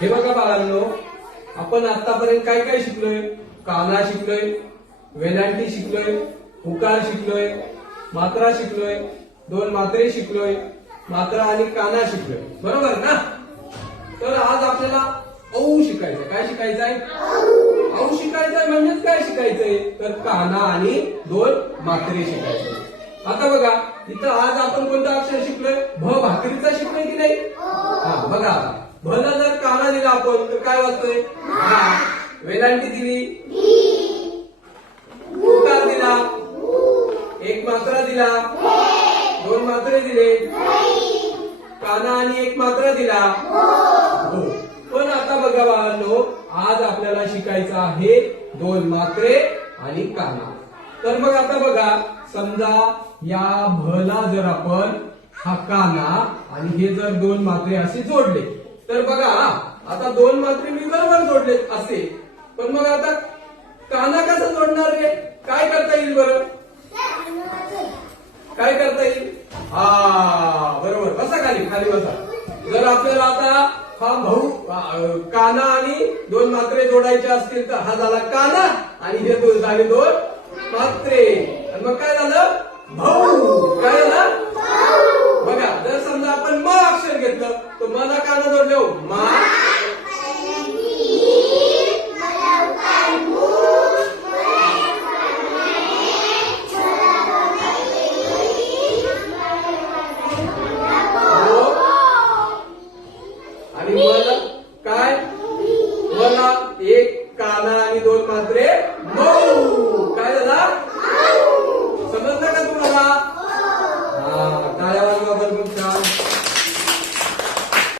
हे बघा बाळांनो, आपण आतापर्यंत काय काय शिकलोय? काना शिकलोय, वेलांटी शिकलोय, उकार शिकलोय, मात्रा शिकलोय, दोन मात्रे शिकलोय, मात्रा आणि काना शिकलोय, बरोबर ना? तर आज आपल्याला औ शिकायचं. काय शिकायचंय? औ शिकायचंय. म्हणजेच काय शिकायचंय? तर काना आणि दोन मात्रे शिकायचे. आता बघा, इथं आज आपण कोणतं अक्षर शिकलोय? भ भाकरीचा शिकलोय की नाही? हा बघा, भला जर काना दिला आपण तर काय वाचतोय? हा. वेलांटी दिली, उकार दिला, एक मात्रा दिला, दोन मात्रे दिले, काना आणि एक मात्रा दिला. हो. पण आता बघा बाळांनो, आज आपल्याला शिकायचं आहे दोन मात्रे आणि काना. तर मग आता बघा, समजा या भला जर आपण हा काना आणि हे जर दोन मात्रे असे जोडले, तर बघा आता दोन मात्रे मी बरोबर जोडले असे, पण मग आता काना कसं जोडणार रे? काय करता येईल बरं? काय करता येईल? हा बरोबर, बसा खाली, खाली बसा. जर आपल्याला आता हा भाऊ काना आणि दोन मात्रे जोडायचे असतील तर हा झाला काना आणि हे दोन झाले दोन मात्रे. आणि मग काय झालं? भाऊ. काय झालं? बघा, जर समजा आपण म अक्षर घेतलं तर मला काना जोडले मा, आणि मला काय? मला एक काना आणि दोन मात्रे